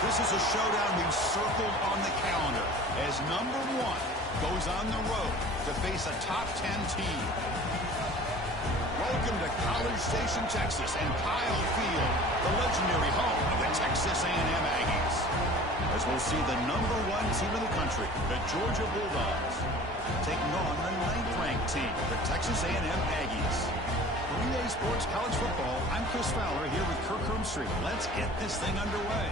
this is a showdown we've circled on the calendar as number 1 goes on the road to face a top 10 team. Welcome to College Station, Texas, and Kyle Field, the legendary home of the Texas A&M Aggies. As we'll see the number 1 team in the country, the Georgia Bulldogs, taking on the 9th-ranked team, the Texas A&M Aggies. For EA Sports College Football, I'm Chris Fowler here with Kirk Hermstreet. Let's get this thing underway.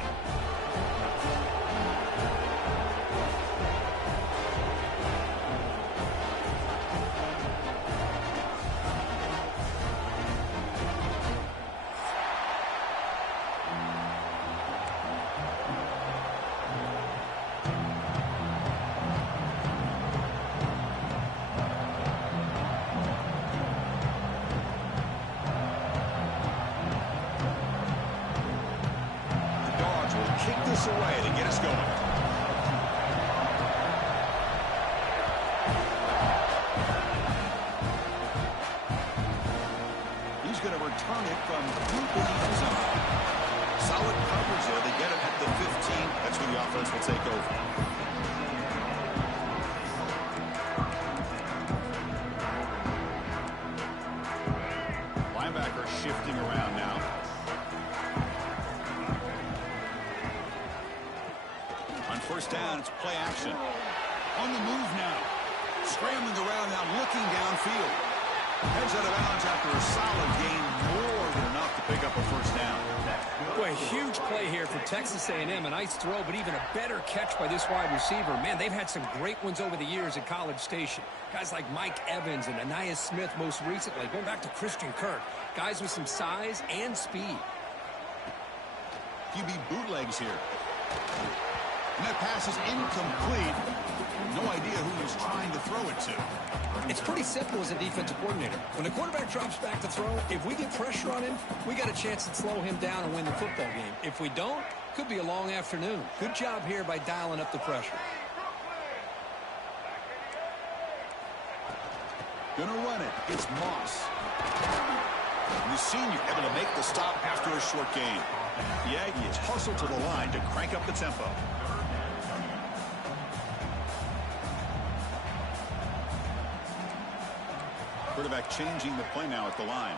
Kick this away to get us going. He's going to return it from deep in the end zone. Solid coverage there. They get it at the 15. That's where the offense will take over. Linebacker shifting around now. First down, it's play action. On the move now. Scrambling around now, looking downfield. Heads out of bounds after a solid gain, more than enough to pick up a first down. Boy, huge play here for Texas A&M. A nice throw, but even a better catch by this wide receiver. Man, they've had some great ones over the years at College Station. Guys like Mike Evans and Anais Smith most recently. Going back to Christian Kirk. Guys with some size and speed. QB bootlegs here. And that pass is incomplete. No idea who he's trying to throw it to. It's pretty simple as a defensive coordinator. When the quarterback drops back to throw, if we get pressure on him, we got a chance to slow him down and win the football game. If we don't, could be a long afternoon. Good job here by dialing up the pressure. Gonna run it. It's Moss. The senior able to make the stop after a short gain. The Aggies hustle to the line to crank up the tempo. Quarterback changing the play now at the line.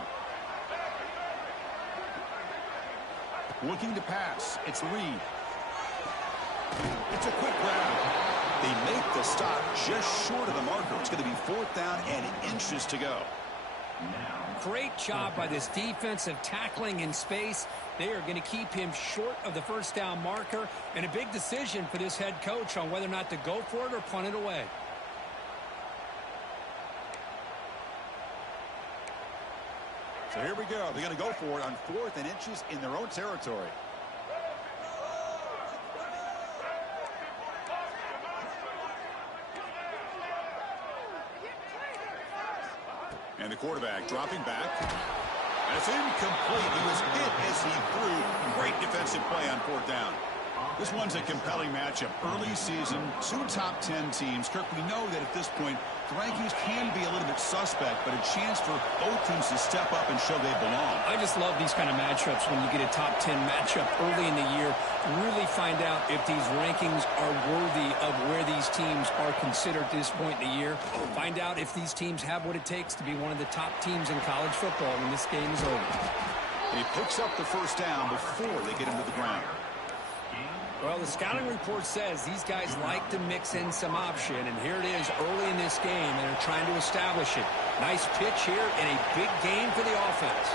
Looking to pass. It's Reed. It's a quick grab. They make the stop just short of the marker. It's going to be 4th down and inches to go. Great job by this defensive tackling in space. They are going to keep him short of the first down marker, and a big decision for this head coach on whether or not to go for it or punt it away. So here we go. They're going to go for it on 4th and inches in their own territory. And the quarterback dropping back. And it's incomplete. He was hit as he threw. Great defensive play on 4th down. This one's a compelling matchup. Early season, 2 top 10 teams. Kirk, we know that at this point, the rankings can be a little bit suspect, but a chance for both teams to step up and show they belong. I just love these kind of matchups when you get a top 10 matchup early in the year. Really find out if these rankings are worthy of where these teams are considered at this point in the year. Find out if these teams have what it takes to be one of the top teams in college football when this game is over. He picks up the first down before they get him to the ground. Well, the scouting report says these guys like to mix in some option, and here it is early in this game, and they're trying to establish it. Nice pitch here and a big gain for the offense.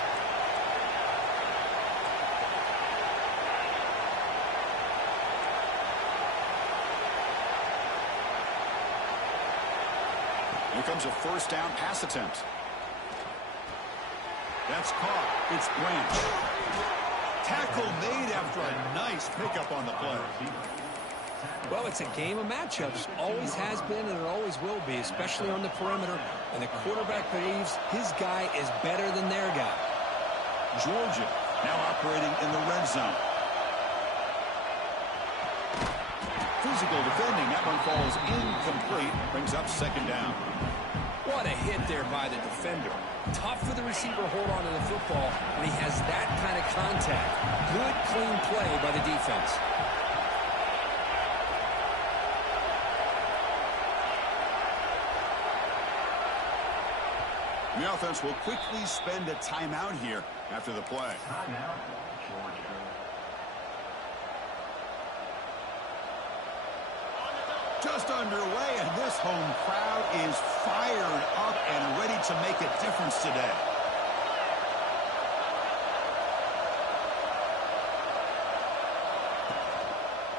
Here comes a first down pass attempt. That's caught. It's Branch. Tackle made after a nice pickup on the play. Well, it's a game of matchups. Always has been and it always will be, especially on the perimeter. And the quarterback believes his guy is better than their guy. Georgia now operating in the red zone. Physical defending. That one falls incomplete. Brings up 2nd down. What a hit there by the defender. Tough for the receiver to hold on to the football when he has that kind of contact. Good, clean play by the defense. The offense will quickly spend a timeout here after the play. Just underway, and this home crowd is fired up and ready to make a difference today.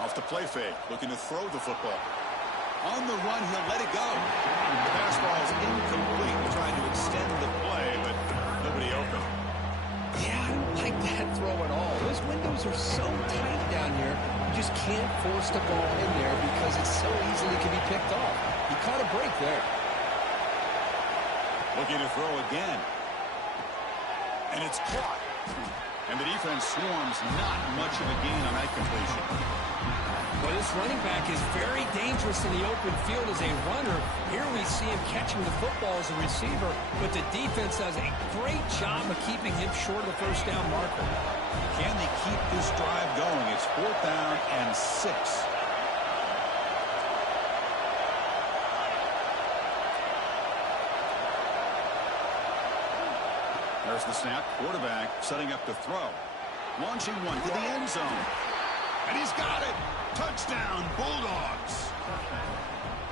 Off the play fake, looking to throw the football. On the run, he'll let it go. The pass ball is incomplete. Trying to extend the play, but nobody open. Yeah, I don't like that throw at all. Those windows are so tight down here. You just can't force the ball in there because it so easily can be picked off. He caught a break there. Looking to throw again. And it's caught. And the defense swarms. Not much of a gain on that completion. Well, this running back is very dangerous in the open field as a runner. Here we see him catching the football as a receiver, but the defense does a great job of keeping him short of the first down marker. Can they keep this drive going? It's 4th down and 6. There's the snap. Quarterback setting up to throw. Launching one to the end zone. And he's got it. Touchdown, Bulldogs.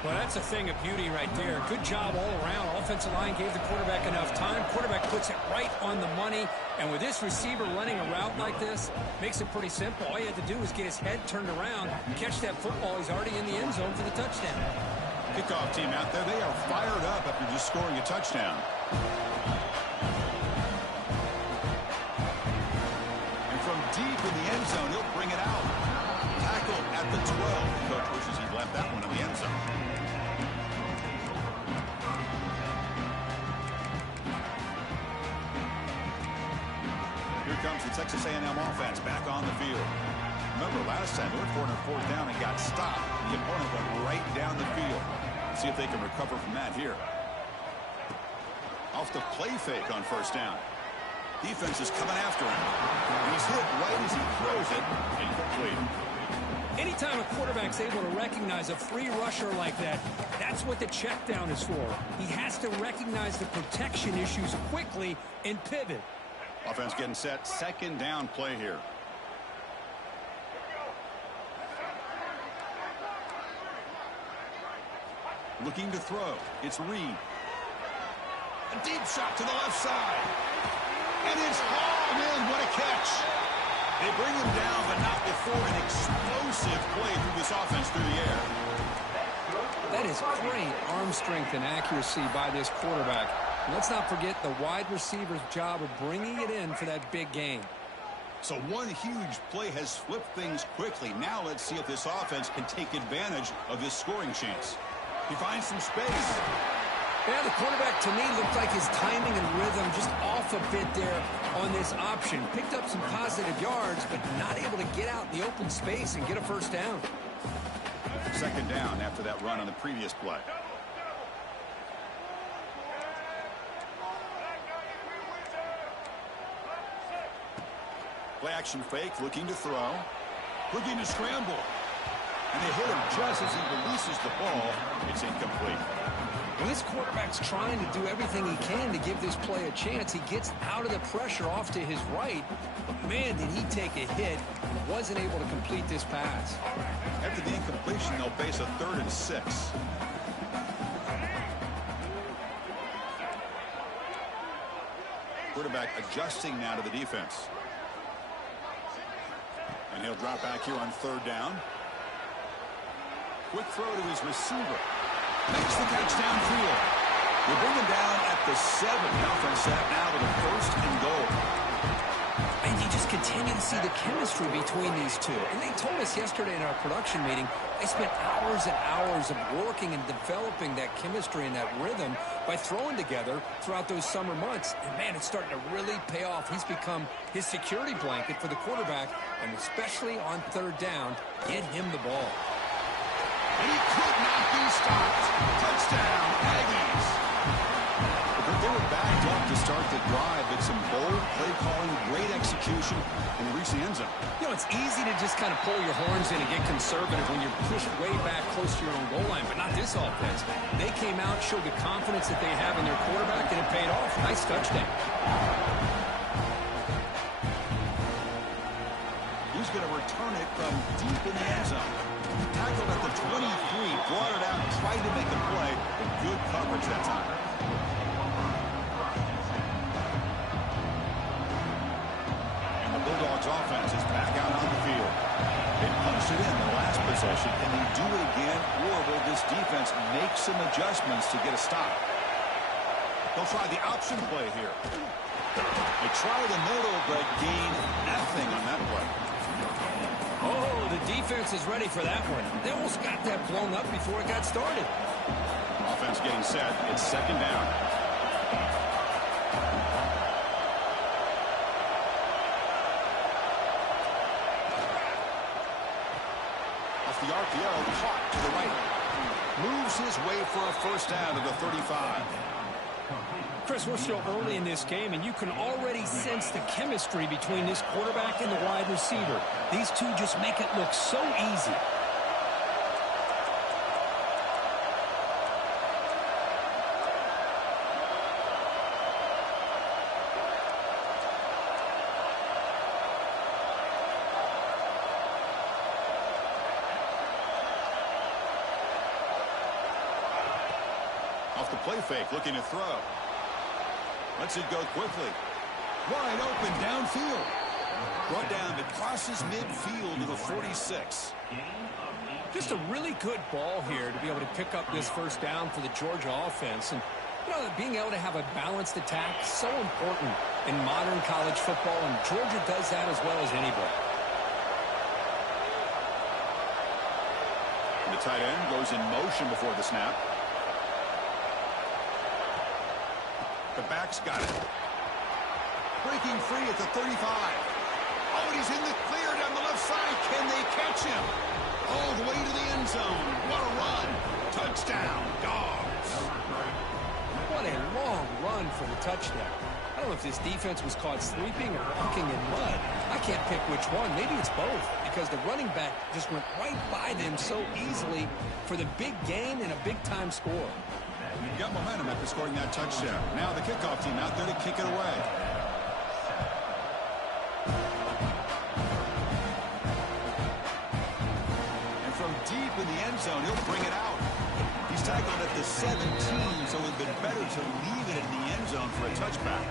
Well, that's a thing of beauty right there. Good job all around. Offensive line gave the quarterback enough time. Quarterback puts it right on the money. And with this receiver running a route like this, makes it pretty simple. All you have to do is get his head turned around, catch that football. He's already in the end zone for the touchdown. Kickoff team out there. They are fired up after just scoring a touchdown. And from deep in the end zone, he'll bring it out. Tackle at the 12. Coach wishes he'd left that one in the end zone. Here comes the Texas A&M offense back on the field. Remember last time they were 4th down and got stopped. The opponent went right down the field. Let's see if they can recover from that here. Off the play fake on 1st down. Defense is coming after him. He's hit right as he throws it. Incomplete. Anytime a quarterback's able to recognize a free rusher like that, that's what the check down is for. He has to recognize the protection issues quickly and pivot. Offense getting set. 2nd down play here. Looking to throw. It's Reed. A deep shot to the left side. And it's hauled in. What a catch. They bring him down, but not before an explosive play through this offense through the air. That is great arm strength and accuracy by this quarterback. And let's not forget the wide receiver's job of bringing it in for that big game. So one huge play has flipped things quickly. Now let's see if this offense can take advantage of this scoring chance. He finds some space. Yeah, the quarterback, to me, looked like his timing and rhythm just off a bit there on this option. Picked up some positive yards, but not able to get out in the open space and get a 1st down. 2nd down after that run on the previous play. Play action fake, looking to throw. Looking to scramble. And they hit him just as he releases the ball. It's incomplete. When this quarterback's trying to do everything he can to give this play a chance, he gets out of the pressure off to his right. But, man, did he take a hit. Wasn't able to complete this pass. After the incompletion, they'll face a 3rd and 6. Quarterback adjusting now to the defense. And he'll drop back here on 3rd down. Quick throw to his receiver. Makes the catch downfield. They bring him down at the 7. The offense set now with a 1st and goal. And you just continue to see the chemistry between these two. And they told us yesterday in our production meeting, they spent hours and hours of working and developing that chemistry and that rhythm by throwing together throughout those summer months. And, man, it's starting to really pay off. He's become his security blanket for the quarterback, and especially on 3rd down, get him the ball. And he could not be stopped. Touchdown, Aggies. They were backed up to start the drive. It's some bold play calling, great execution, and reach the end zone. You know, it's easy to just kind of pull your horns in and get conservative when you're pushed way back close to your own goal line, but not this offense. They came out, showed the confidence that they have in their quarterback, and it paid off. Nice touchdown. He's going to return it from deep in the end zone. Tackled at the 23, brought it out, tried to make a play, but good coverage that time. And the Bulldogs offense is back out on the field. They punched it in the last possession. Can they do it again, or will this defense make some adjustments to get a stop? They'll try the option play here. They try the middle, but gain nothing on that play. Oh, the defense is ready for that one. They almost got that blown up before it got started. Offense getting set. It's second down. Off the RPO, caught to the right. Moves his way for a first down to the 35. Chris, we're still early in this game, and you can already sense the chemistry between this quarterback and the wide receiver. These two just make it look so easy. Off the play fake, looking to throw. Lets it go quickly. Wide open downfield. Brought down, but crosses midfield to the 46. Just a really good ball here to be able to pick up this first down for the Georgia offense. And, you know, being able to have a balanced attack is so important in modern college football, and Georgia does that as well as anybody. The tight end goes in motion before the snap. The back's got it. Breaking free at the 35. Oh, and he's in the clear down the left side. Can they catch him? All the way to the end zone. What a run. Touchdown, Dogs. What a long run for the touchdown. I don't know if this defense was caught sleeping or walking in mud. I can't pick which one. Maybe it's both, because the running back just went right by them so easily for the big gain and a big-time score. Got momentum after scoring that touchdown. Now the kickoff team out there to kick it away. And from deep in the end zone, he'll bring it out. He's tackled at the 17, so it would have been better to leave it in the end zone for a touchback.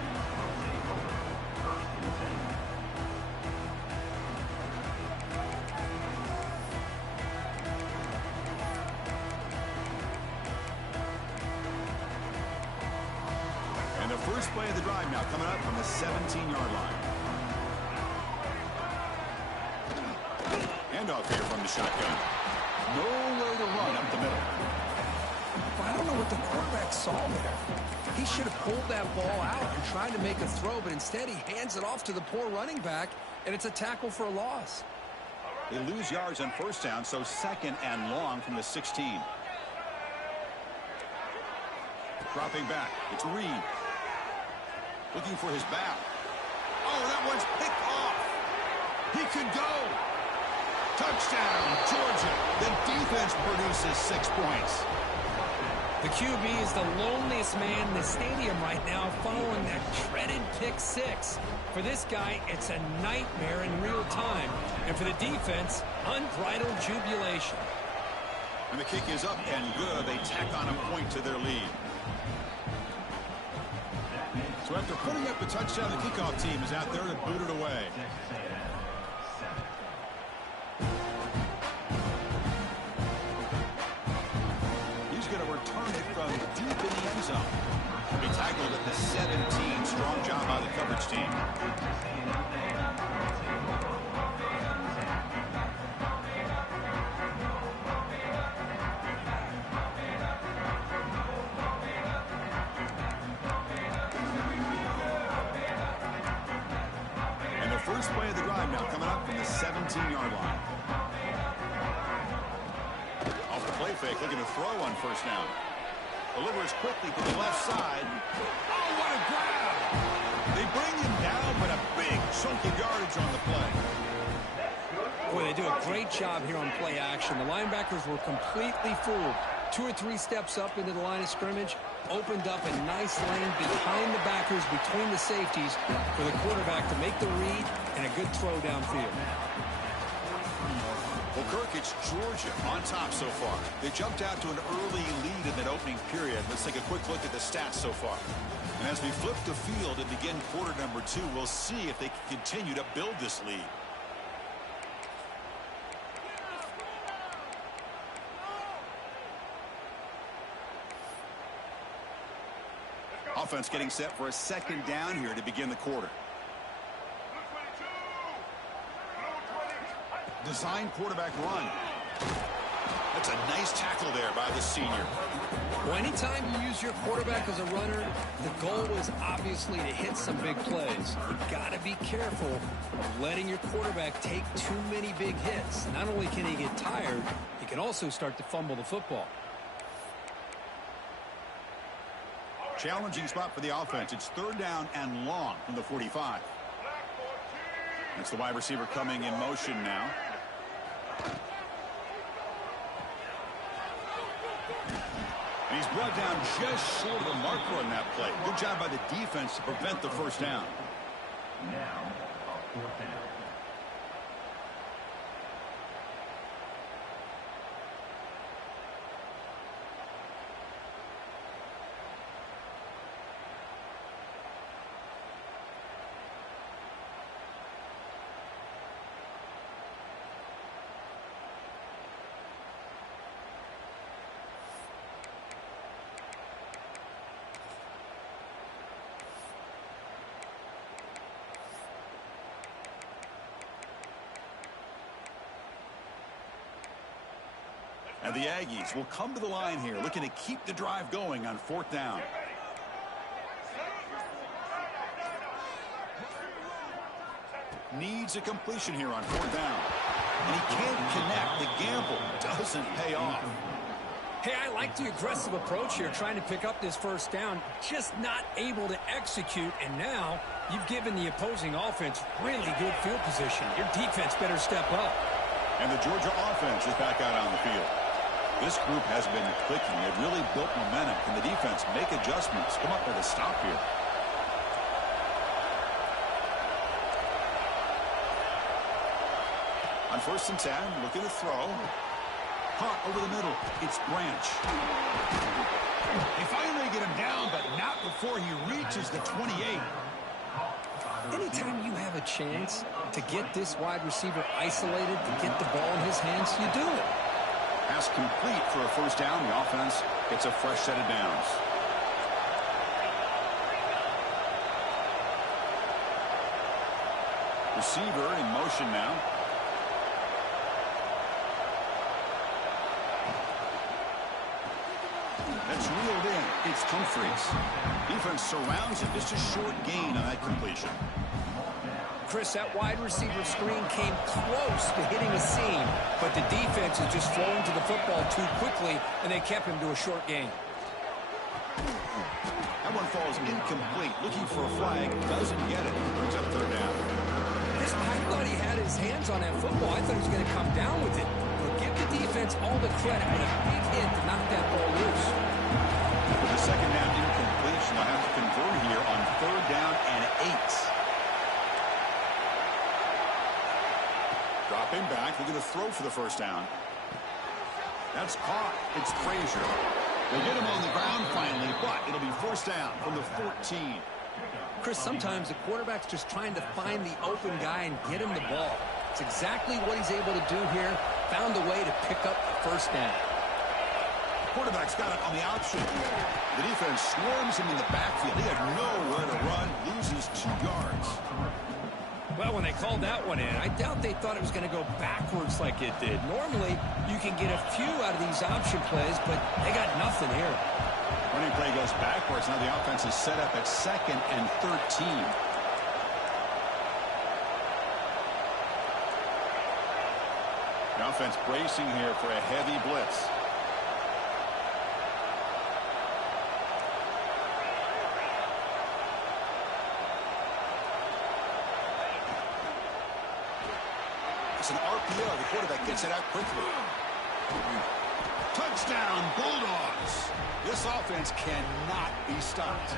And the first play of the drive now coming up from the 17-yard line. Handoff here from the shotgun. Nowhere to run up the middle. I don't know what the quarterback saw there. He should have pulled that ball out and tried to make a throw, but instead he hands it off to the poor running back, and it's a tackle for a loss. They lose yards on first down, so second and long from the 16. Dropping back. It's Reed. Looking for his back. Oh, that one's picked off. He could go. Touchdown, Georgia. The defense produces 6 points. The QB is the loneliest man in the stadium right now following that dreaded pick six. For this guy, it's a nightmare in real time. And for the defense, unbridled jubilation. And the kick is up and good. They tack on a point to their lead. So after putting up the touchdown, the kickoff team is out there to boot it away. He's going to return it from deep in the end zone. He tackled at the 17. Strong job by the coverage team. First play of the drive now coming up from the 17-yard line. Off the play fake, looking to throw on first down. Delivers quickly to the left side. Oh, what a grab! They bring him down, but a big chunk of yardage on the play. Boy, they do a great job here on play action. The linebackers were completely fooled. 2 or 3 steps up into the line of scrimmage, opened up a nice lane behind the backers, between the safeties, for the quarterback to make the read and a good throw downfield. Well, Kirk, it's Georgia on top so far. They jumped out to an early lead in that opening period. Let's take a quick look at the stats so far. And as we flip the field and begin quarter number 2, we'll see if they can continue to build this lead. Offense getting set for a second down here to begin the quarter. Design quarterback run. That's a nice tackle there by the senior. Well, anytime you use your quarterback as a runner, the goal is obviously to hit some big plays. You've got to be careful of letting your quarterback take too many big hits. Not only can he get tired, he can also start to fumble the football. Challenging spot for the offense. It's 3rd down and long from the 45. That's the wide receiver coming in motion now. And he's brought down just short of the marker on that play. Good job by the defense to prevent the first down. Now, 4th down. And the Aggies will come to the line here, looking to keep the drive going on 4th down. Needs a completion here on 4th down. And he can't connect. The gamble doesn't pay off. Hey, I like the aggressive approach here, trying to pick up this first down, just not able to execute, and now you've given the opposing offense really good field position. Your defense better step up. And the Georgia offense is back out on the field. This group has been clicking. They've really built momentum. Can the defense make adjustments? Come up with a stop here. On 1st and 10, looking to throw. Caught over the middle. It's Branch. They finally get him down, but not before he reaches the 28. Anytime you have a chance to get this wide receiver isolated, to get the ball in his hands, you do it. Pass complete for a first down. The offense gets a fresh set of downs. Receiver in motion now. That's reeled in. It's Humphreys. Defense surrounds him. Just a short gain on that completion. Chris, that wide receiver screen came close to hitting a seam, but the defense is just flowing to the football too quickly, and they kept him to a short gain. That one falls incomplete. Looking for a flag. Doesn't get it. Brings up 3rd down. I thought he had his hands on that football. I thought he was going to come down with it. But give the defense all the credit. What a big hit to knock that ball loose. With the 2nd down incompletion, they'll have to convert here on 3rd down and 8. Dropping back, looking to throw for the first down. That's caught. It's Frazier. They get him on the ground finally, but it'll be first down from the 14. Chris, sometimes the quarterback's just trying to find the open guy and get him the ball. It's exactly what he's able to do here. Found a way to pick up the first down. Quarterback's got it on the option. The defense swarms him in the backfield. He had nowhere to run, loses 2 yards. Well, when they called that one in, I doubt they thought it was going to go backwards like it did. Normally, you can get a few out of these option plays, but they got nothing here. Running play goes backwards. Now the offense is set up at 2nd and 13. The offense bracing here for a heavy blitz. It's an RPO. The quarterback gets it out quickly. Touchdown, Bulldogs. This offense cannot be stopped.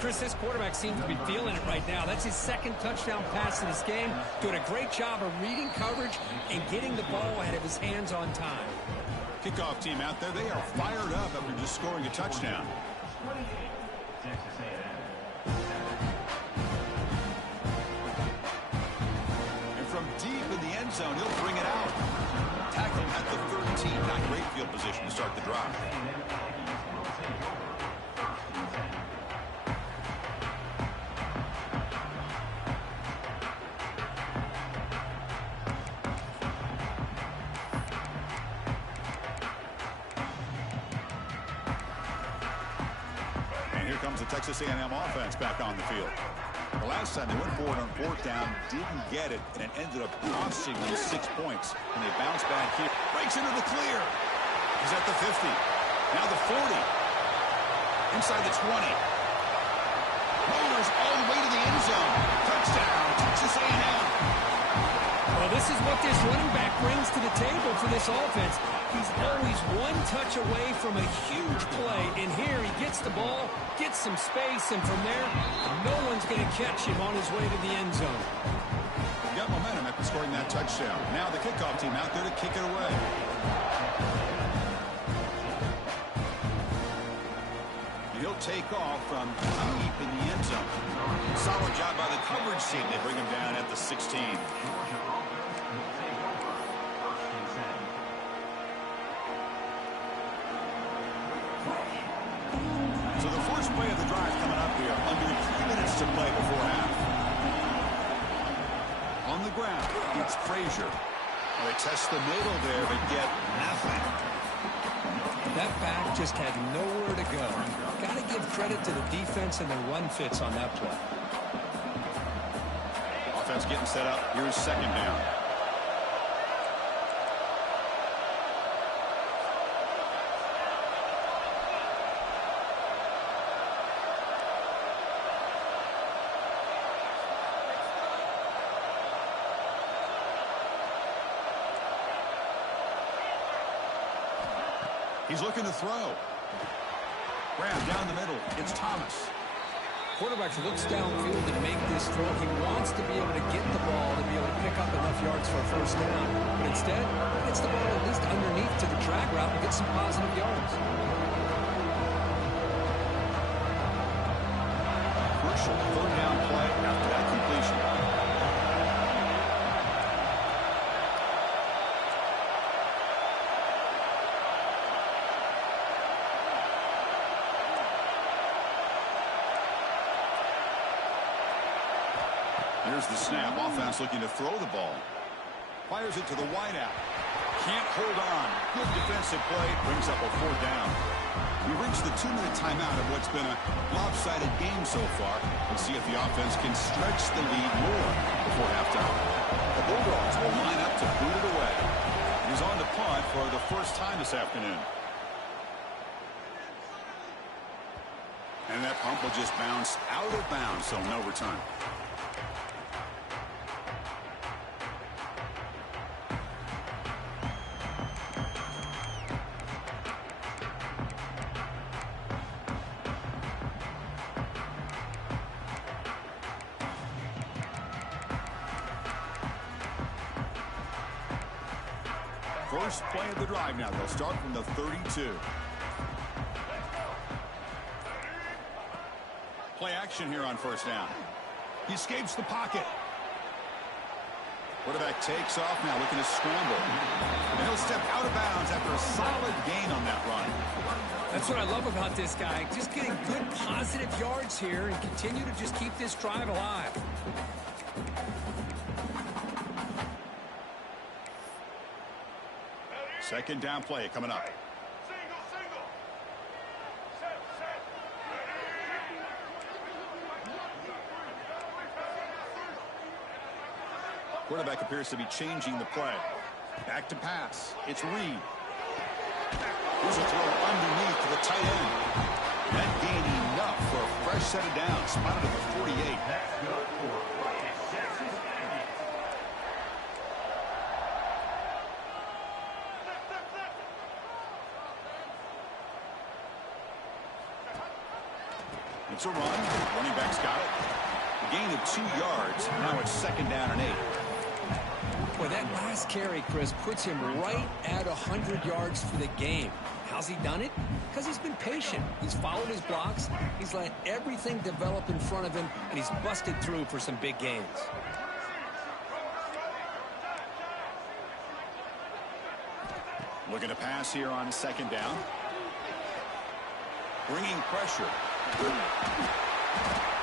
Chris, this quarterback seems to be feeling it right now. That's his second touchdown pass in this game. Doing a great job of reading coverage and getting the ball out of his hands on time. Kickoff team out there, they are fired up after just scoring a touchdown. And from deep in the end zone, he'll bring it out. Tackle at the 13. Not great field position to start the drive. The Texas A&M offense back on the field. The last time they went forward on fourth down, didn't get it, and it ended up costing them 6 points. And they bounce back here. Breaks into the clear. He's at the 50. Now the 40. Inside the 20. Rollers all the way to the end zone. Touchdown, Texas A&M. Well, this is what this running back brings to the table for this offense. He's always one touch away from a huge play. And here he gets the ball, gets some space, and from there, no one's going to catch him on his way to the end zone. He got momentum after scoring that touchdown. Now the kickoff team out there to kick it away. He'll take off from deep in the end zone. Solid job by the coverage team. They bring him down at the 16. So the first play of the drive coming up here. Under 3 minutes to play before half. On the ground, it's Frazier. Well, they test the middle there, but get nothing. That back just had nowhere to go. Got to give credit to the defense and the run fits on that play. Offense getting set up. Here's second down. He's looking to throw. Graham down the middle. It's Thomas. Quarterback looks downfield to make this throw. He wants to be able to get the ball to be able to pick up enough yards for a first down. But instead, he gets the ball at least underneath to the drag route and gets some positive yards. Crucial third down play after that completion. Here's the snap. Offense looking to throw the ball. Fires it to the wideout. Can't hold on. Good defensive play. Brings up a fourth down. We reached the 2-minute timeout of what's been a lopsided game so far. Let's see if the offense can stretch the lead more before halftime. The Bulldogs will line up to boot it away. He's on the punt for the first time this afternoon. And that pump will just bounce out of bounds, so no return. First play of the drive now. They'll start from the 32. Play action here on first down. He escapes the pocket. Quarterback takes off now, looking to scramble. And he'll step out of bounds after a solid gain on that run. That's what I love about this guy. Just getting good positive yards here and continue to just keep this drive alive. Second down play coming up. Quarterback appears to be changing the play. Back to pass. It's Reed. Here's a throw underneath to the tight end. That gain enough for a fresh set of downs. Spotted at the 48. It's a run. Running back's got it. A gain of 2 yards. Now it's 2nd down and 8. Boy, that last carry, Chris, puts him right at 100 yards for the game. How's he done it? Because he's been patient. He's followed his blocks. He's let everything develop in front of him, and he's busted through for some big gains. Looking to pass here on 2nd down. Bringing pressure.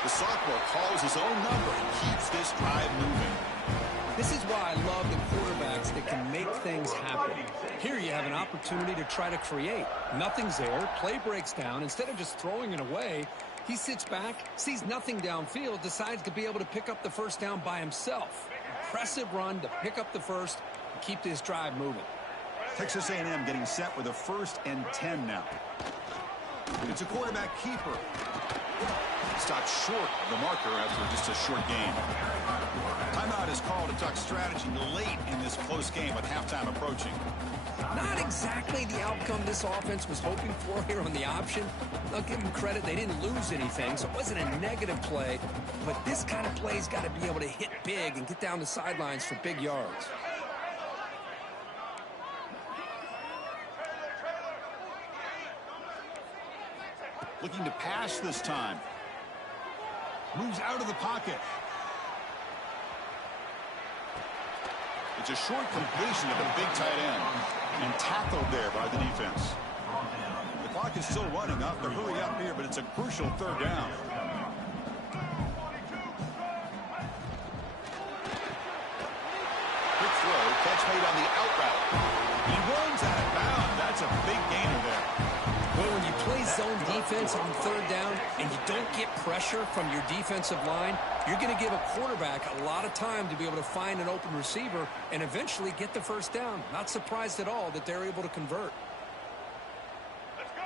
The sophomore calls his own number and keeps this drive moving. This is why I love the quarterbacks that can make things happen. Here you have an opportunity to try to create. Nothing's there. Play breaks down. Instead of just throwing it away, he sits back, sees nothing downfield, decides to be able to pick up the first down by himself. Impressive run to pick up the first and keep this drive moving. Texas A&M getting set with a 1st and 10 now. It's a quarterback keeper. Stopped short of the marker after just a short game. Timeout is called to talk strategy late in this close game with halftime approaching. Not exactly the outcome this offense was hoping for here on the option. I'll give them credit. They didn't lose anything, so it wasn't a negative play. But this kind of play's got to be able to hit big and get down the sidelines for big yards. Looking to pass this time. Moves out of the pocket. It's a short completion to the big tight end. And tackled there by the defense. The clock is still running. Off to hurry up here, but it's a crucial 3rd down. Quick throw. Catch made on the out route. He runs out of bounds. That's a big gainer there. Well, when you play zone defense on 3rd down and you don't get pressure from your defensive line, you're going to give a quarterback a lot of time to be able to find an open receiver and eventually get the first down. Not surprised at all that they're able to convert.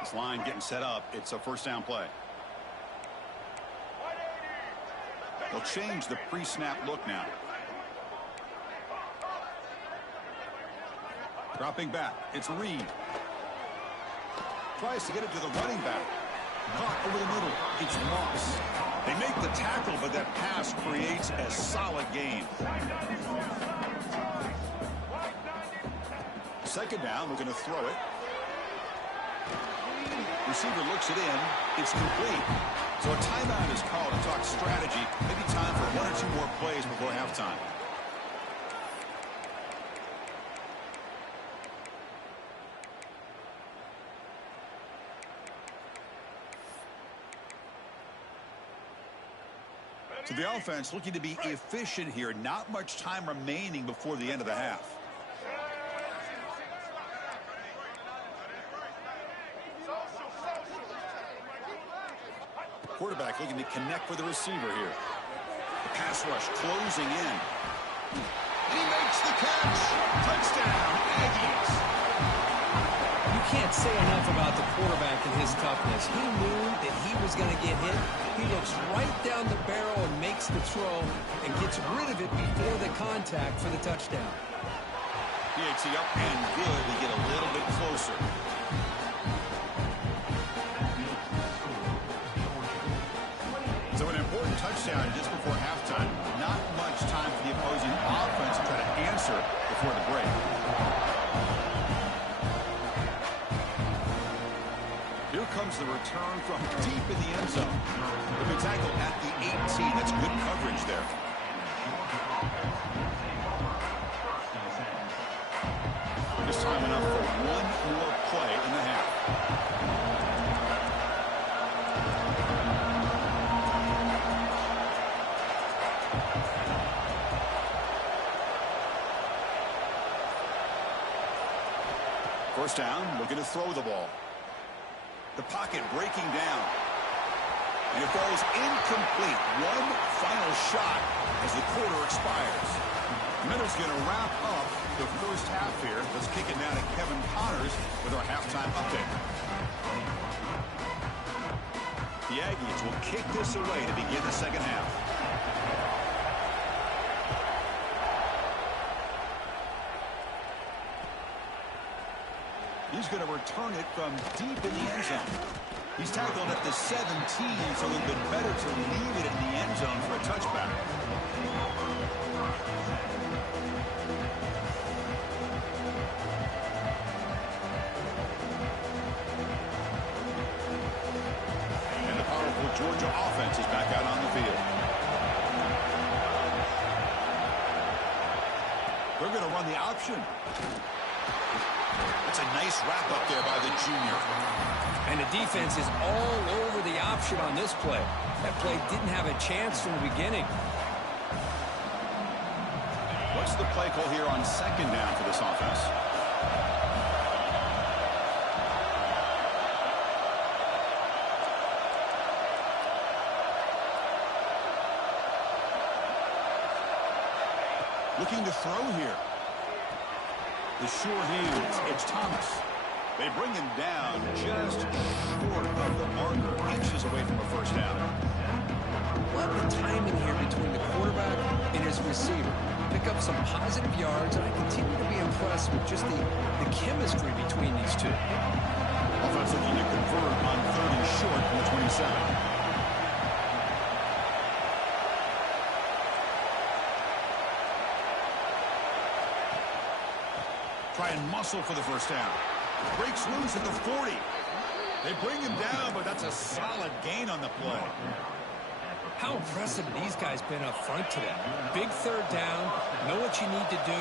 This line getting set up. It's a 1st down play. They'll change the pre-snap look now. Dropping back. It's Reed. Tries to get it to the running back. Caught over the middle. It's Moss. They make the tackle, but that pass creates a solid gain. 2nd down. We're going to throw it. Receiver looks it in. It's complete. So a timeout is called to talk strategy. Maybe time for 1 or 2 more plays before halftime. So the offense looking to be efficient here. Not much time remaining before the end of the half. Quarterback looking to connect with the receiver here. The pass rush closing in. He makes the catch. Touchdown, Aggies. You can't say enough about the quarterback and his toughness. He knew that he was going to get hit. He looks right down the barrel and makes the throw and gets rid of it before the contact for the touchdown. PAT up and good. We get a little bit closer. So an important touchdown just before halftime. Not much time for the opposing offense to try to answer before the break. Here comes the return from deep in the end zone. With the tackle at the 18. That's good coverage there. Just time enough for 1 more play in the half. First down, looking to throw the ball. The pocket breaking down. And it falls incomplete. One final shot as the quarter expires. Miller's going to wrap up the first half here. Let's kick it down to Kevin Connors with our halftime update. The Aggies will kick this away to begin the second half. He's going to return it from deep in the end zone. He's tackled at the 17, so it would have been better to leave it in the end zone for a touchback. And the powerful Georgia offense is back out on the field. They're going to run the option. It's a nice wrap-up there by the junior. And the defense is all over the option on this play. That play didn't have a chance from the beginning. What's the play call here on second down for this offense? Looking to throw here. The sure hands, it's Thomas. They bring him down just short of the marker, inches away from a first down. Love the timing here between the quarterback and his receiver. Pick up some positive yards, and I continue to be impressed with just the chemistry between these two. Offense looking to convert on 3rd and short from the 27. Try and muscle for the first down. Breaks loose at the 40. They bring him down, but that's a solid gain on the play. How impressive these guys been up front today. Big 3rd down, know what you need to do,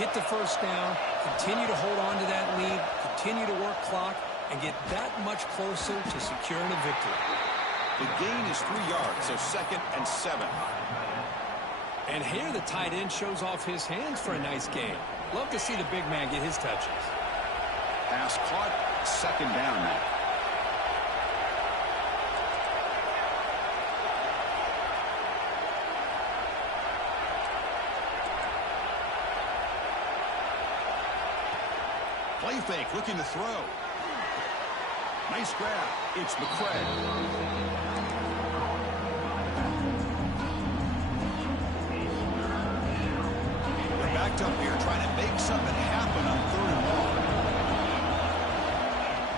get the first down, continue to hold on to that lead, continue to work clock, and get that much closer to securing a victory. The gain is 3 yards, so 2nd and 7. And here the tight end shows off his hands for a nice gain. Love to see the big man get his touches. Pass caught, 2nd down now. Play fake, looking to throw. Nice grab. It's McCray. Backed up here, trying to make something happen on 3rd and long.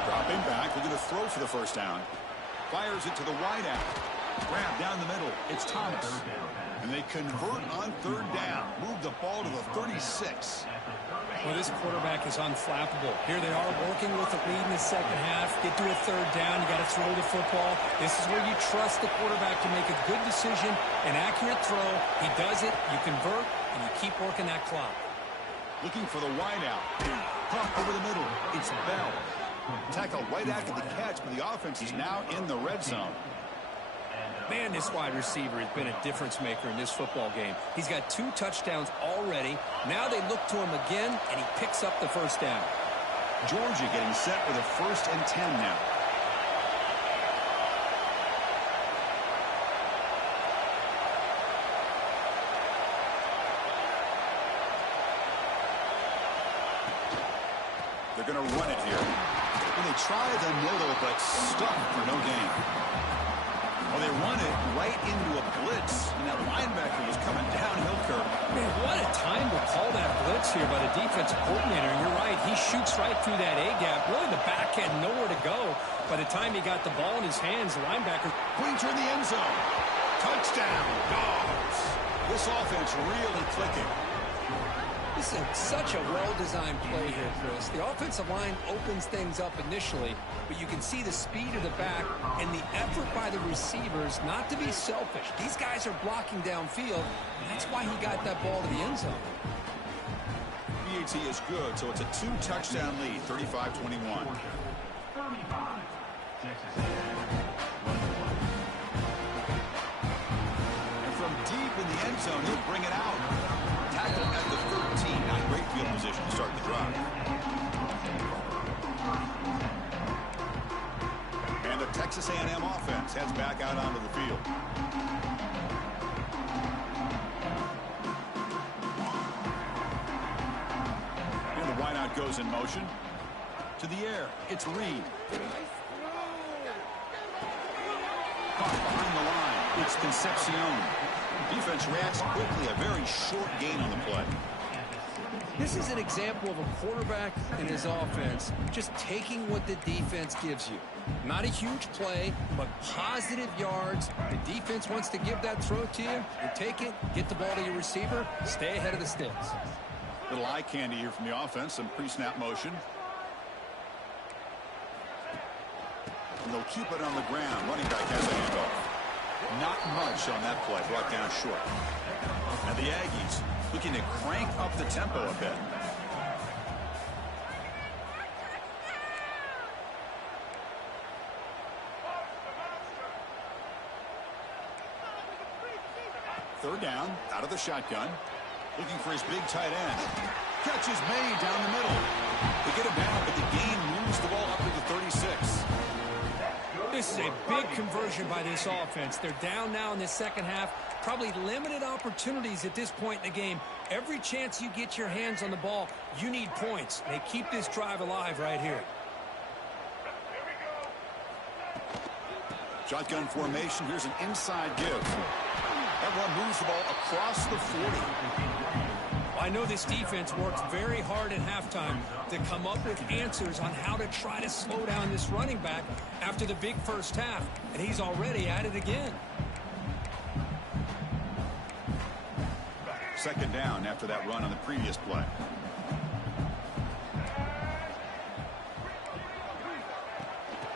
Dropping back, looking to throw for the first down. Fires it to the wideout. Grab down the middle. It's Thomas. And they convert on 3rd down. Move the ball to the 36. Well, this quarterback is unflappable. Here they are working with the lead in the second half. Get to a 3rd down. You got to throw the football. This is where you trust the quarterback to make a good decision, an accurate throw. He does it. You convert, and you keep working that clock. Looking for the wideout. Pump over the middle. It's Bell. Tackled right after the catch, but the offense is now in the red zone. Man, this wide receiver has been a difference maker in this football game. He's got 2 touchdowns already. Now they look to him again, and he picks up the first down. Georgia getting set with a 1st and 10 now. They're going to run it here. And they try the middle, but stuck for no gain. Well, they run it right into a blitz, and that linebacker was coming downhill curve. Man, what a time to call that blitz here by the defensive coordinator. And you're right, he shoots right through that A-gap. Really, the back had nowhere to go. By the time he got the ball in his hands, the linebacker... Pointer in the end zone. Touchdown, Dogs. This offense really clicking. This is such a well-designed play here, Chris. The offensive line opens things up initially, but you can see the speed of the back and the effort by the receivers not to be selfish. These guys are blocking downfield, and that's why he got that ball to the end zone. PAT is good, so it's a 2-touchdown lead, 35-21. And from deep in the end zone, he'll bring it out. Tackled at the 13. Not great field position to start the drive. And the Texas A&M offense heads back out onto the field. And the wideout goes in motion. To the air, it's Reed. Caught behind the line, it's Concepcion. Defense reacts quickly, a very short gain on the play. This is an example of a quarterback and his offense just taking what the defense gives you. Not a huge play, but positive yards. The defense wants to give that throw to you. You take it, get the ball to your receiver, stay ahead of the sticks. Little eye candy here from the offense, some pre-snap motion. And they'll keep it on the ground. Running back has a handoff. Not much on that play, brought down short. And the Aggies looking to crank up the tempo a bit. Third down, out of the shotgun. Looking for his big tight end. Catch is made down the middle. They get him down, but the gain moves the ball up to the 36. This is a big conversion by this offense. They're down now in the second half. Probably limited opportunities at this point in the game. Every chance you get your hands on the ball, you need points. They keep this drive alive right here. Shotgun formation. Here's an inside give. Everyone moves the ball across the 40. I know this defense worked very hard at halftime to come up with answers on how to try to slow down this running back after the big first half, and he's already at it again. Second down after that run on the previous play.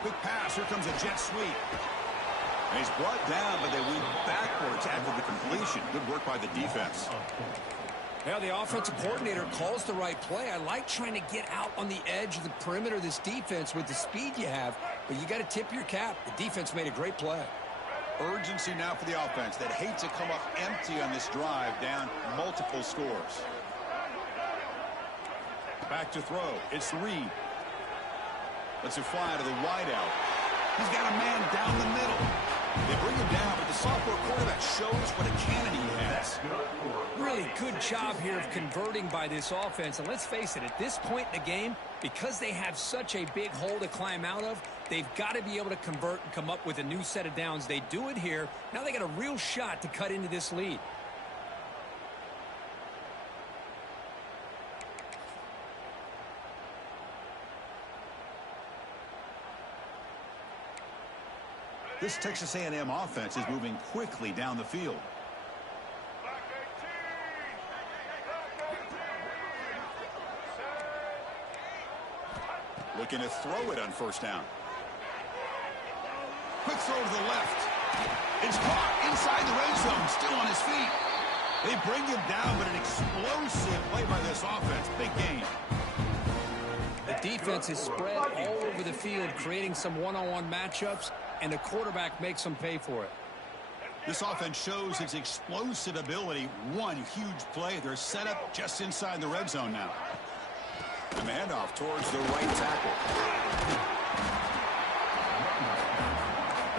Quick pass. Here comes a jet sweep. And he's brought down, but they went backwards after the completion. Good work by the defense. Yeah, the offensive coordinator calls the right play. I like trying to get out on the edge of the perimeter of this defense with the speed you have, but you got to tip your cap. The defense made a great play. Urgency now for the offense that hate to come up empty on this drive, down multiple scores. Back to throw. It's Reed. Lets it fly to the wideout. He's got a man down the middle. They bring him down, but the sophomore quarterback shows what a cannon he has. Really good job here of converting by this offense. And let's face it, at this point in the game, because they have such a big hole to climb out of, they've got to be able to convert and come up with a new set of downs. They do it here. Now they got a real shot to cut into this lead. This Texas A&M offense is moving quickly down the field. Looking to throw it on first down. Quick throw to the left. It's caught inside the red zone, still on his feet. They bring him down, but an explosive play by this offense. Big gain. The defense is spread all over the field, creating some one-on-one matchups, and the quarterback makes them pay for it. This offense shows its explosive ability. One huge play. They're set up just inside the red zone now. And the handoff towards the right tackle.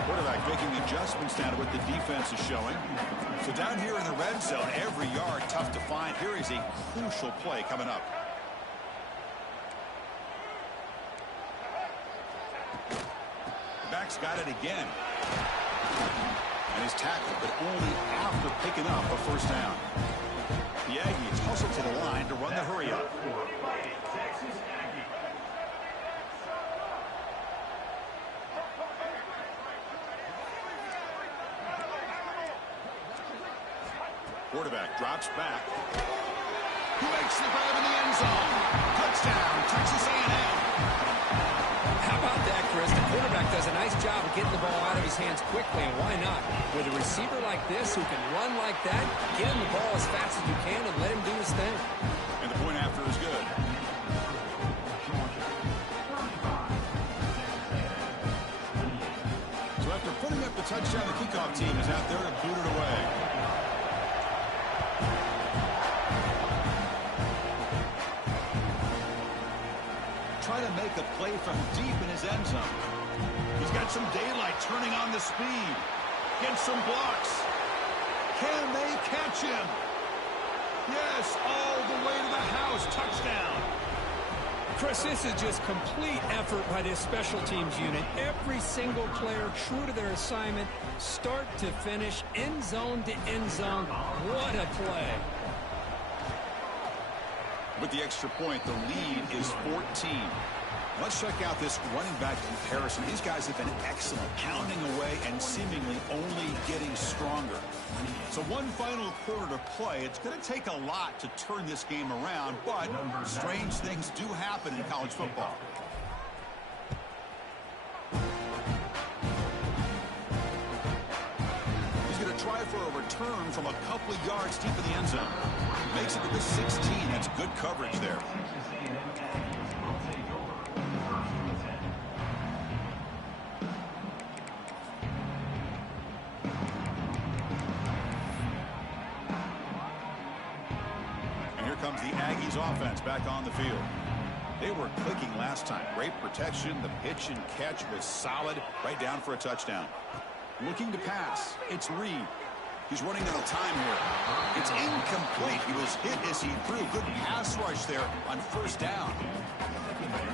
Quarterback making adjustments down to what the defense is showing. So down here in the red zone, every yard tough to find. Here is a crucial play coming up. Back's got it again. And he's tackled, but only after picking up a first down. The Aggies hustle to the line to run the hurry up. Quarterback drops back. Who makes the grab in the end zone? Touchdown, Texas A&M. How about that, Chris? The quarterback does a nice job of getting the ball out of his hands quickly, and why not? With a receiver like this who can run like that, get him the ball as fast as you can and let him do his thing. And the point after is good. So after putting up the touchdown, the kickoff team is out there to boot it away. Trying to make a play from deep in his end zone. He's got some daylight turning on the speed. Gets some blocks. Can they catch him? Yes, all the way to the house. Touchdown. Chris, this is just complete effort by this special teams unit. Every single player true to their assignment, start to finish, end zone to end zone. What a play. With the extra point, the lead is 14. Let's check out this running back comparison. These guys have been excellent, pounding away and seemingly only getting stronger. So one final quarter to play. It's going to take a lot to turn this game around, but strange things do happen in college football. He's going to try for a return from a couple of yards deep in the end zone. Makes it to the 16. That's good coverage there. Comes the Aggies offense back on the field. They were clicking last time. Great protection. The pitch and catch was solid. Right down for a touchdown. Looking to pass. It's Reed. He's running out of time here. It's incomplete. He was hit as he threw. Good pass rush there on first down.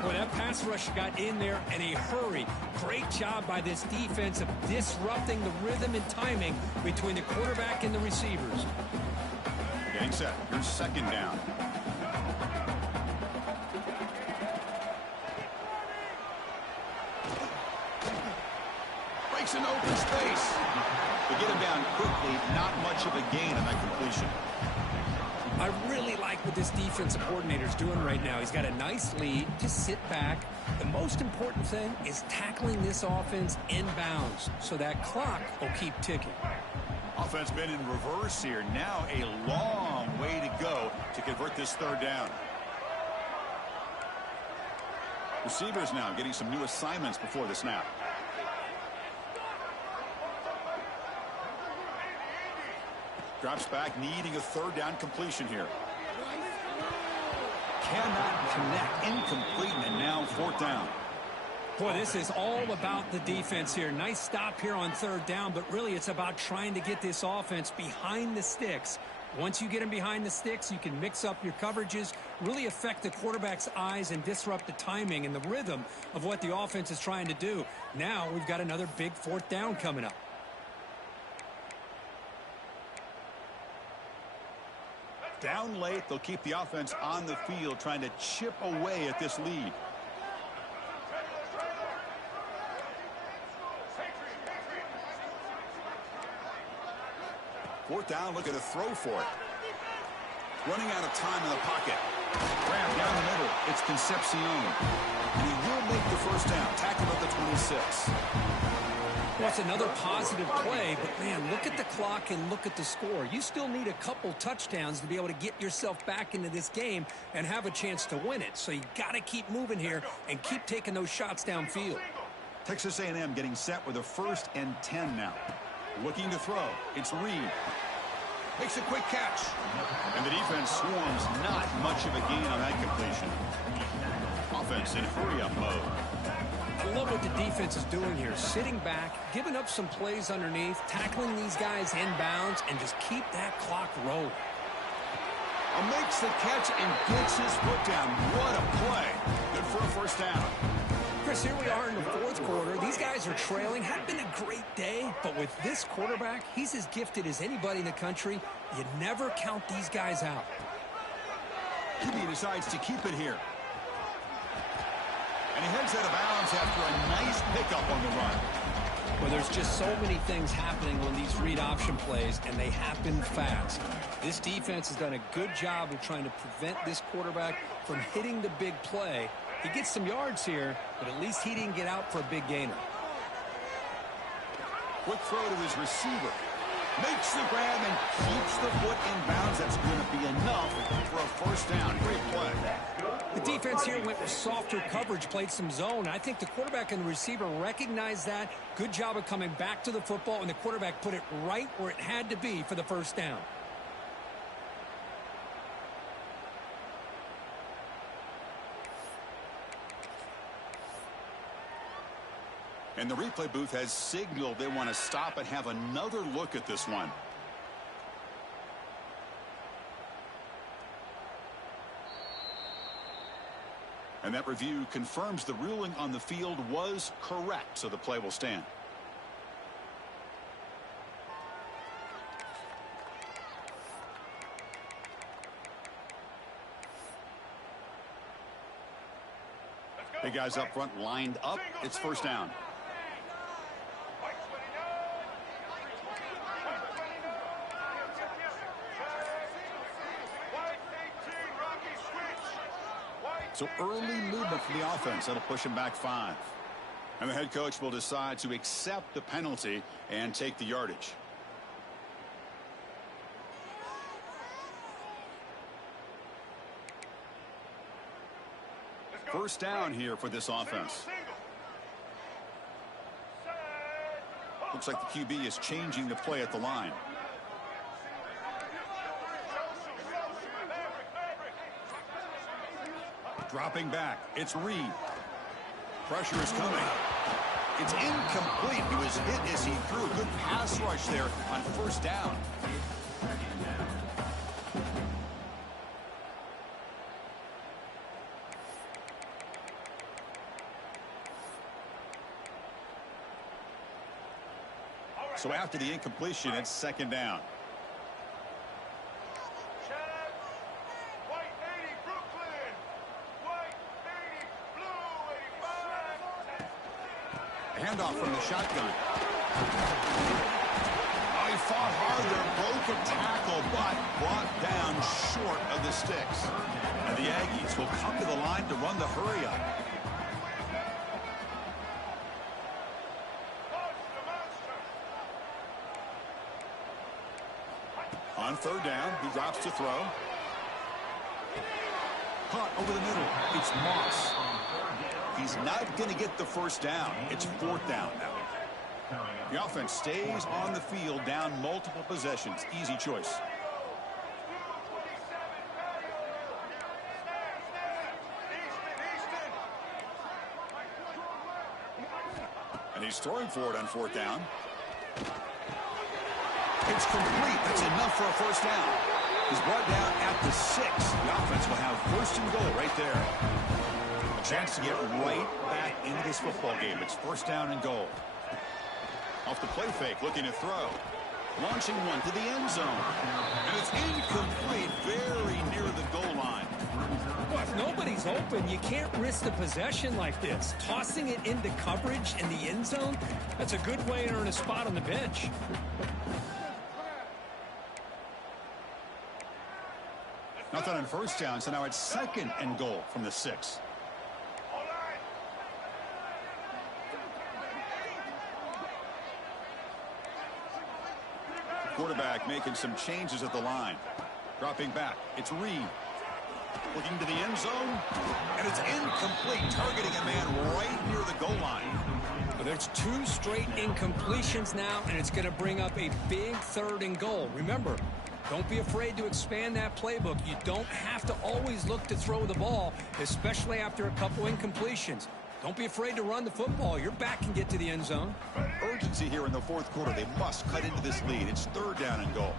Boy, that pass rush got in there in a hurry. Great job by this defense of disrupting the rhythm and timing between the quarterback and the receivers. Getting set. Here's second down. Breaks an open space. They get him down quickly. Not much of a gain on that completion. I really like what this defensive coordinator is doing right now. He's got a nice lead. Just sit back. The most important thing is tackling this offense inbounds so that clock will keep ticking. Offense been in reverse here. Now a long way to go to convert this third down. Receivers now getting some new assignments before the snap. Drops back, needing a third down completion here. Cannot connect. Incomplete, and now fourth down. Boy, this is all about the defense here. Nice stop here on third down, but really it's about trying to get this offense behind the sticks. Once you get them behind the sticks, you can mix up your coverages, really affect the quarterback's eyes and disrupt the timing and the rhythm of what the offense is trying to do. Now we've got another big fourth down coming up. Down late, they'll keep the offense on the field, trying to chip away at this lead. Fourth down, look at a throw for it. Running out of time in the pocket. Grab down the middle. It's Concepcion. And he will make the first down. Tackled at the 26. Well, it's another positive play, but man, look at the clock and look at the score. You still need a couple touchdowns to be able to get yourself back into this game and have a chance to win it. So you got to keep moving here and keep taking those shots downfield. Texas A&M getting set with a 1st and 10 now. Looking to throw. It's Reed. Makes a quick catch. And the defense swarms. Not much of a gain on that completion. Offense in hurry-up mode. I love what the defense is doing here. Sitting back, giving up some plays underneath, tackling these guys inbounds, and just keep that clock rolling. Makes the catch and gets his foot down. What a play. Good for a first down. Chris, here we are in the fourth quarter. These guys are trailing. Had been a great day, but with this quarterback, he's as gifted as anybody in the country. You never count these guys out. He decides to keep it here. And he heads out of bounds after a nice pickup on the run. Well, there's just so many things happening on these read option plays, and they happen fast. This defense has done a good job of trying to prevent this quarterback from hitting the big play. He gets some yards here, but at least he didn't get out for a big gainer. Quick throw to his receiver. Makes the grab and keeps the foot in bounds. That's going to be enough for a first down. Great play. The defense here went with softer coverage, played some zone. I think the quarterback and the receiver recognized that. Good job of coming back to the football, and the quarterback put it right where it had to be for the first down. And the replay booth has signaled they want to stop and have another look at this one. And that review confirms the ruling on the field was correct, so the play will stand. Big guys up front lined up. It's first down. So early movement from the offense. That'll push him back 5. And the head coach will decide to accept the penalty and take the yardage. First down here for this offense. Looks like the QB is changing the play at the line. Dropping back. It's Reed. Pressure is coming. It's incomplete. He was hit as he threw. Good pass rush there on first down. So after the incompletion, it's second down. Handoff from the shotgun. He fought hard there, broke a tackle, but brought down short of the sticks. And the Aggies will come to the line to run the hurry up. On third down, he drops to throw. Caught over the middle. It's Moss. He's not going to get the first down. It's fourth down now. The offense stays on the field down multiple possessions. Easy choice. And he's throwing for it on fourth down. It's complete. That's enough for a first down. He's brought down at the 6. The offense will have first and goal right there. A chance to get right back into this football game. It's first down and goal. Off the play fake, looking to throw. Launching one to the end zone. And it's incomplete, very near the goal line. Well, if nobody's open, you can't risk the possession like this. Tossing it into coverage in the end zone, that's a good way to earn a spot on the bench. Nothing on first down, so now it's second and goal from the 6. Quarterback making some changes at the line. Dropping back. It's Reed. Looking to the end zone. And it's incomplete. Targeting a man right near the goal line. Well, there's 2 straight incompletions now, and it's going to bring up a big third and goal. Remember, don't be afraid to expand that playbook. You don't have to always look to throw the ball, especially after a couple incompletions. Don't be afraid to run the football. Your back can get to the end zone. Urgency here in the fourth quarter. They must cut into this lead. It's third down and goal.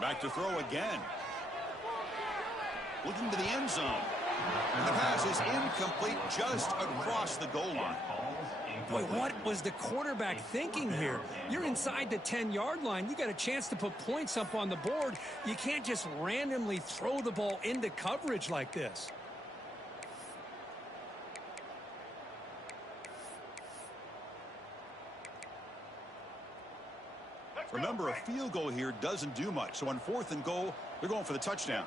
Back to throw again. Looking to the end zone. And the pass is incomplete just across the goal line. Boy, what was the quarterback thinking here? You're inside the 10-yard line. You got a chance to put points up on the board. You can't just randomly throw the ball into coverage like this. Remember, a field goal here doesn't do much. So on fourth and goal, they're going for the touchdown.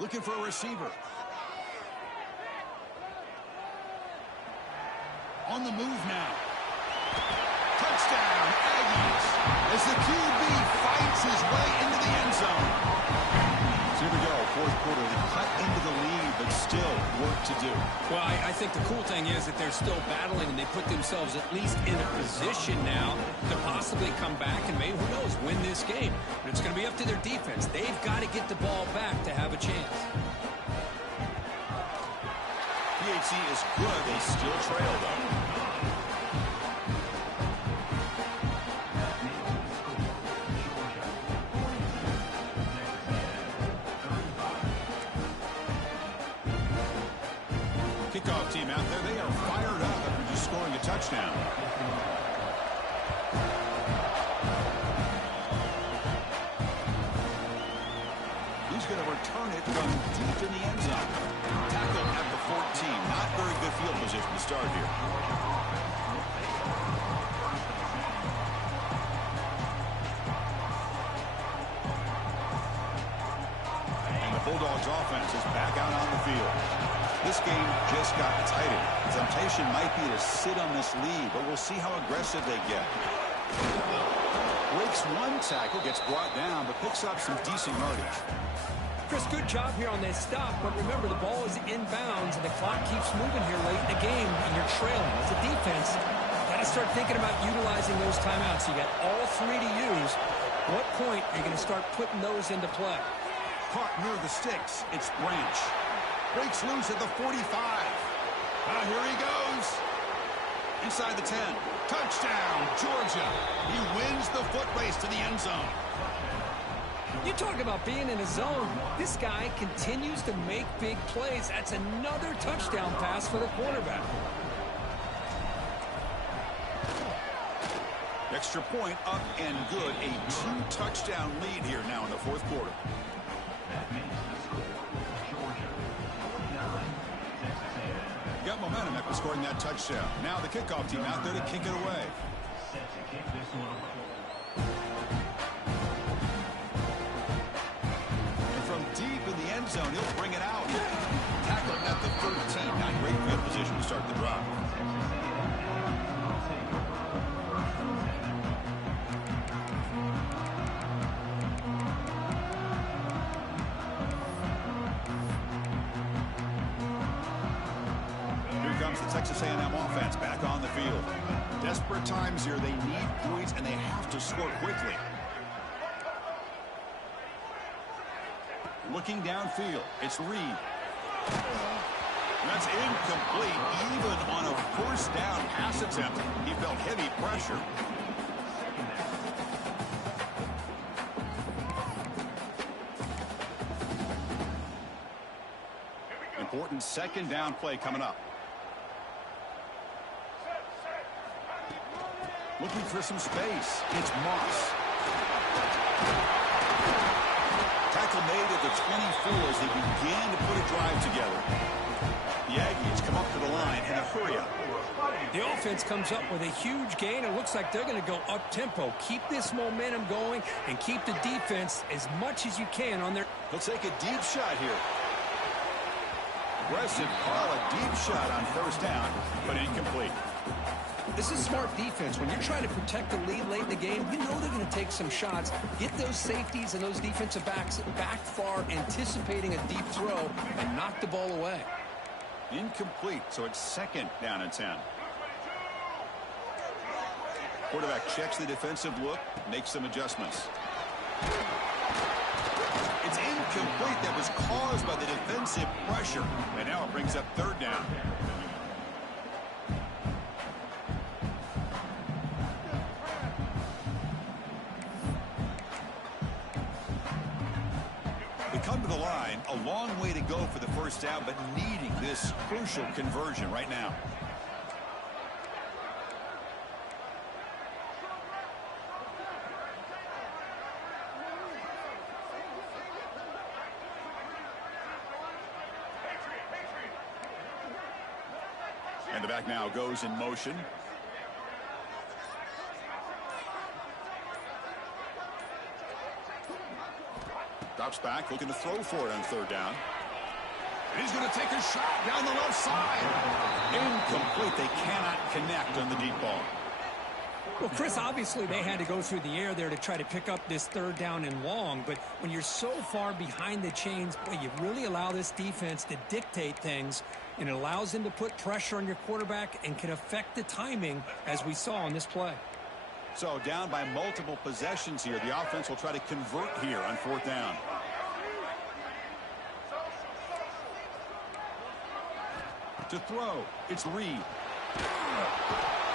Looking for a receiver. On the move now. Touchdown, Aggies, as the QB fights his way into the end zone. So here we go, fourth quarter. They cut into the lead, but still work to do. Well, I think the cool thing is that they're still battling, and they put themselves at least in a position now to possibly come back and maybe, who knows, win this game. But it's going to be up to their defense. They've got to get the ball back to have a chance. PHC efficiency is good. They still trail, though. Kickoff team out there. They are fired up after just scoring a touchdown. He's going to return it from deep in the end zone. Tackled at the 14. Not very good field position to start here. And the Bulldogs offense is back out on the field. This game just got tighter. Temptation might be to sit on this lead, but we'll see how aggressive they get. Breaks one tackle, gets brought down, but picks up some decent yardage. Chris, good job here on this stop, but remember the ball is inbounds and the clock keeps moving here late in the game and you're trailing. As a defense, got to start thinking about utilizing those timeouts. You got all three to use. What point are you going to start putting those into play? Caught near the sticks. It's Branch. Breaks loose at the 45. Here he goes. Inside the 10. Touchdown, Georgia. He wins the foot race to the end zone. You talk about being in a zone. This guy continues to make big plays. That's another touchdown pass for the quarterback. Extra point up and good. A 2-touchdown lead here now in the fourth quarter. Got momentum after scoring that touchdown. Now the kickoff team out there to kick it away. And from deep in the end zone, he'll bring it out. Tackled at the 13. Not great field position to start the drive. The Texas A&M offense back on the field. Desperate times here. They need points, and they have to score quickly. Looking downfield. It's Reed. That's incomplete. Even on a first down pass attempt, he felt heavy pressure. Important second down play coming up. Looking for some space. It's Moss. Tackle made at the 24 as they began to put a drive together. The Aggies come up to the line in a hurry-up. The offense comes up with a huge gain. It looks like they're going to go up-tempo. Keep this momentum going and keep the defense as much as you can on their... They'll take a deep shot here. Aggressive call, a deep shot on first down, but incomplete. This is smart defense. When you're trying to protect the lead late in the game, you know they're going to take some shots. Get those safeties and those defensive backs back far, anticipating a deep throw, and knock the ball away. Incomplete, so it's second down and 10. Quarterback checks the defensive look, makes some adjustments. It's incomplete. That was caused by the defensive pressure. And now it brings up third down. They come to the line, a long way to go for the first down, but needing this crucial conversion right now. And the back now goes in motion. Drops back, looking to throw for it on third down. And he's going to take a shot down the left side. Incomplete. They cannot connect on the deep ball. Well, Chris, obviously they had to go through the air there to try to pick up this third down and long. But when you're so far behind the chains, you really allow this defense to dictate things. And it allows them to put pressure on your quarterback and can affect the timing, as we saw on this play. So down by multiple possessions here. The offense will try to convert here on fourth down. To throw, it's Reed. And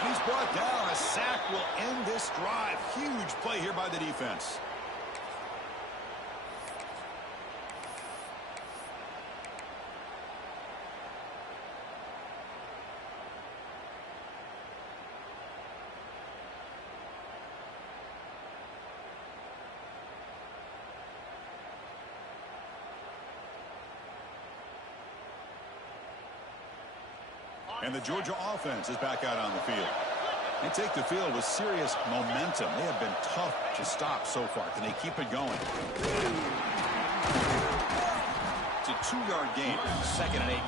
he's brought down. A sack will end this drive. Huge play here by the defense. And the Georgia offense is back out on the field. They take the field with serious momentum. They have been tough to stop so far. Can they keep it going? It's a 2-yard gain. 2nd and 8.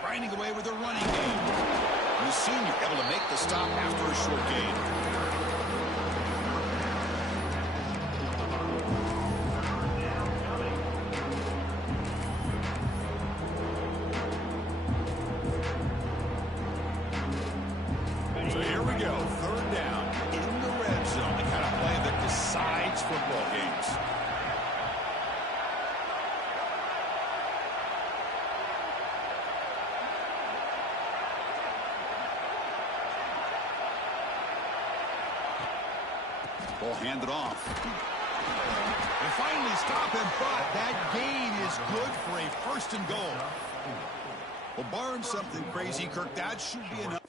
Grinding away with a running game. The senior able to make the stop after a short gain. So here we go. 3rd down in the red zone. The kind of play that decides football games. Ball handed off. They finally stop him, but that gain is good for a 1st and goal. Well, barring something crazy, Kirk, that should be enough.